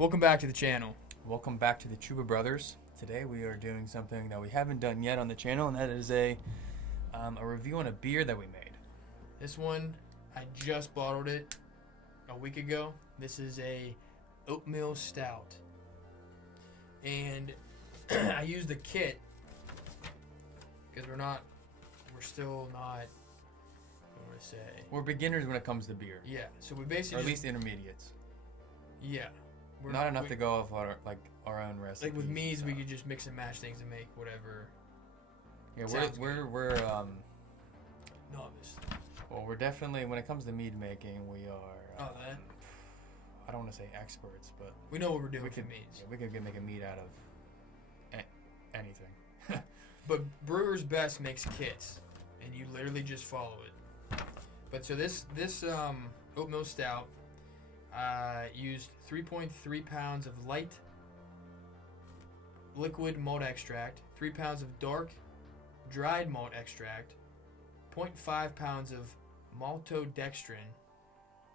Welcome back to the channel. Welcome back to the Chuba Brothers. Today we are doing something that we haven't done yet on the channel, and that is a review on a beer that we made. This one, I just bottled it a week ago. This is a Oatmeal Stout. And I used the kit because we're still not, what do I say? We're beginners when it comes to beer. Yeah, so we basically Or at least intermediates. Yeah. Not enough to go off our own recipes. Like with Meads, we could just mix and match things and make whatever. Yeah, we're novice. Well, we're definitely, when it comes to mead making, we are. Oh, that? I don't want to say experts, but we know what we're doing with Meads. Yeah, we could make a mead out of anything. But Brewer's Best makes kits, and you literally just follow it. But so this Oatmeal Stout used 3.3 pounds of light liquid malt extract, 3 pounds of dark dried malt extract, 0.5 pounds of maltodextrin.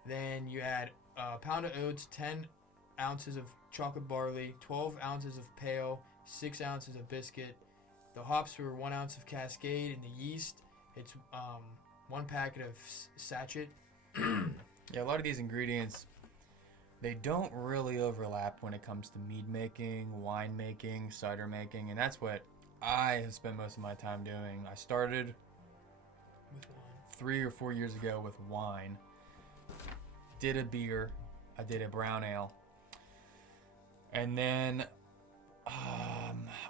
Then you add a pound of oats, 10 ounces of chocolate barley, 12 ounces of pale, 6 ounces of biscuit. The hops were 1 ounce of Cascade, and the yeast, it's 1 packet of sachet. Yeah, a lot of these ingredients, they don't really overlap when it comes to mead making, wine making, cider making, and that's what I have spent most of my time doing. I started With wine. 3 or 4 years ago with wine. Did a beer. I did a brown ale. And then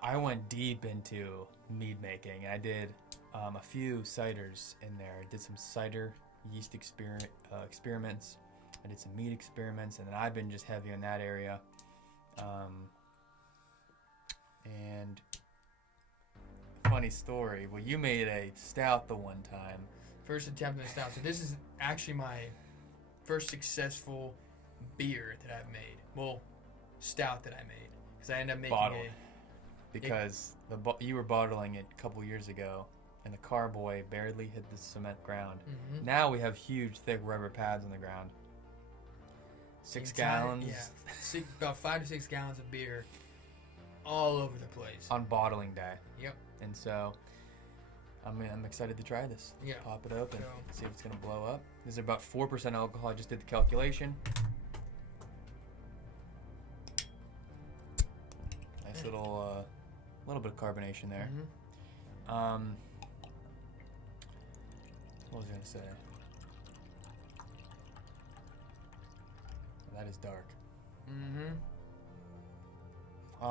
I went deep into mead making. I did a few ciders in there. I did some cider yeast experiments. I did some mead experiments, and then I've been just heavy in that area. And funny story, well, you made a stout the one time. First attempt at a stout. So this is actually my first successful beer that I've made. Well, stout that I made, because I ended up making Bottled. Because you were bottling it a couple years ago, and the carboy barely hit the cement ground. Mm-hmm. Now we have huge, thick rubber pads on the ground. 6 gallons. Yeah, about 5 to 6 gallons of beer, all over the place. On bottling day. Yep. And so, I'm excited to try this. Yeah. Pop it open. So, See if it's gonna blow up. This is about 4% alcohol. I just did the calculation. Nice little bit of carbonation there. Mm-hmm. What was I gonna say? That is dark. Mm-hmm.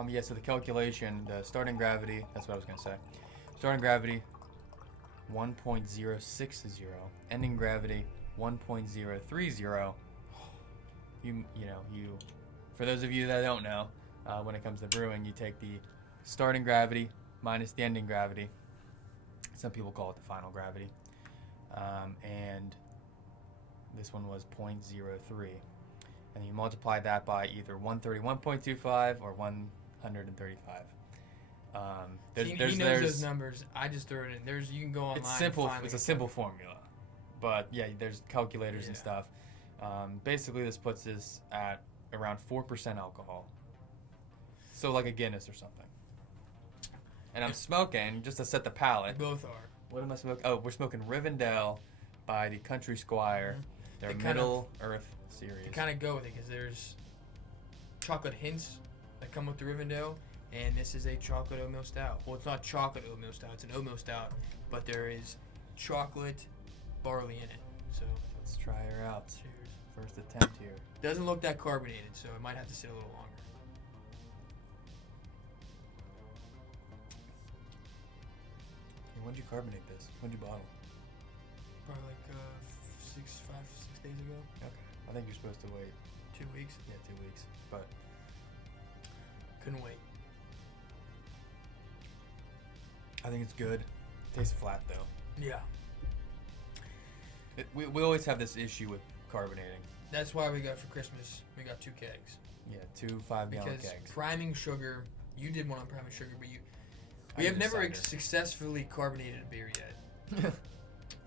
Yeah, so the calculation, the starting gravity, that's what I was going to say. Starting gravity, 1.060. Ending gravity, 1.030. For those of you that don't know, when it comes to brewing, you take the starting gravity minus the ending gravity. Some people call it the final gravity. And this one was 0.03. And you multiply that by either 131.25 or 135. He knows those numbers. I just throw it in. You can go online. It's simple. It's a simple formula, but yeah, there's calculators and stuff. Basically, this puts us at around 4% alcohol. So like a Guinness or something. And I'm smoking just to set the palate. We both are. What am I smoking? Oh, we're smoking Rivendell by the Country Squire. Their They Middle Earth series. To kind of go with it, because there's chocolate hints that come with the Rivendell, and this is a chocolate oatmeal stout. Well, it's not chocolate oatmeal stout, it's an oatmeal stout, but there is chocolate barley in it. So Let's try her out. cheers. First attempt here. Doesn't look that carbonated, so it might have to sit a little longer. When did you carbonate this? When did you bottle? Probably like 5-6 days ago. Okay. I think you're supposed to wait. 2 weeks. Yeah, 2 weeks. But Couldn't wait. I think it's good. Tastes flat though. Yeah. We always have this issue with carbonating. That's why we got for Christmas, we got 2 kegs. Yeah, 2 5-gallon Because kegs. priming sugar, you did one on priming sugar, but I we have did never cider. successfully carbonated a beer yet.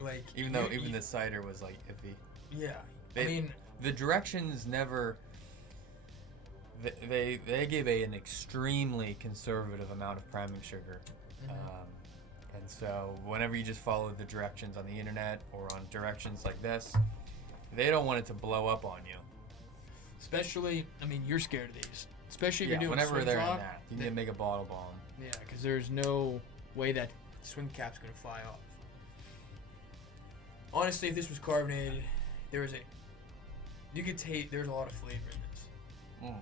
Like even the cider was like iffy. Yeah. I mean, the directions never They give an extremely conservative amount of priming sugar. And so whenever you just follow the directions on the internet or on directions like this, they don't want it to blow up on you. Especially, I mean, you're scared of these. Especially if you're doing whenever swing they're drop, in that, you need to make a bottle bomb. Yeah, because there's no way that swing cap's going to fly off. Honestly, if this was carbonated, there's a lot of flavor in this.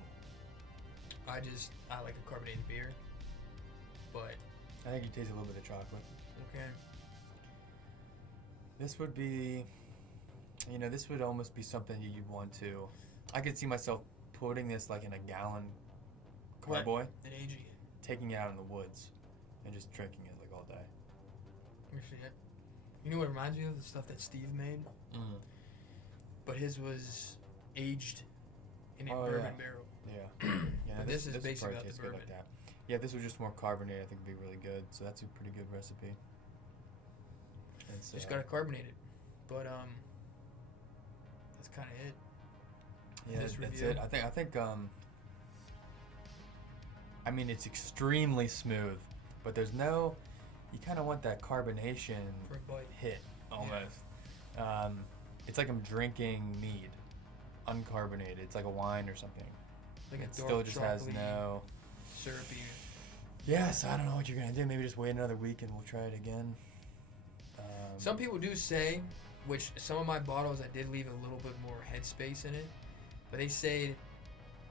I like a carbonated beer, but I think you taste a little bit of chocolate. okay. This would be, this would almost be something you'd want to. I could see myself putting this like in a gallon carboy, And aging it. taking it out in the woods, and just drinking it like all day. Let me see it. You know what it reminds me of? The stuff that Steve made? But his was aged in a bourbon barrel. Yeah. But this is basically probably about the taste good bourbon. like that. Yeah, if this was just more carbonated, I think it'd be really good. So that's a pretty good recipe. Just gotta carbonate it. But that's kind of it. Yeah, This that's review. it. I think I mean, it's extremely smooth, but there's no. You kind of want that carbonation For a bite. hit almost. It's like I'm drinking mead, uncarbonated. It's like a wine or something. Like It a still dark just has chocolatey, no. syrupy. Yes, I don't know what you're gonna do. Maybe just wait another week and we'll try it again. Some people do say, which some of my bottles I did leave a little bit more headspace in it, but they say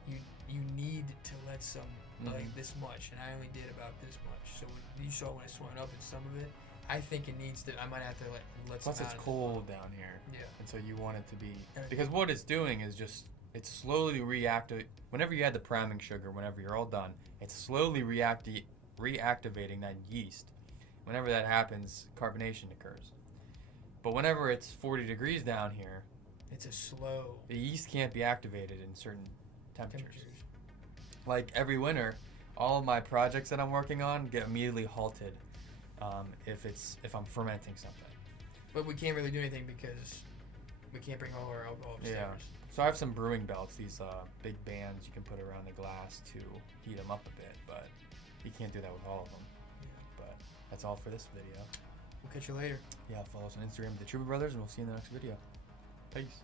you need to let some like this much, and I only did about this much. So you saw when I swung up in some of it, I think it needs to. I might have to let some. Plus, it's out cold down here. Yeah. And so you want it to be because what it's doing is just it's slowly reactivate. Whenever you add the priming sugar, whenever you're all done, it's slowly reactivating that yeast. Whenever that happens, carbonation occurs. But whenever it's 40 degrees down here, It's a slow the yeast can't be activated in certain temperatures. Like every winter, all of my projects that I'm working on get immediately halted if I'm fermenting something. But we can't really do anything because we can't bring all our alcohol upstairs. Yeah. So I have some brewing belts, these big bands you can put around the glass to heat them up a bit, but you can't do that with all of them. Yeah. But that's all for this video. We'll catch you later. Yeah, follow us on Instagram, the Chuba Brothers, and we'll see you in the next video. Peace.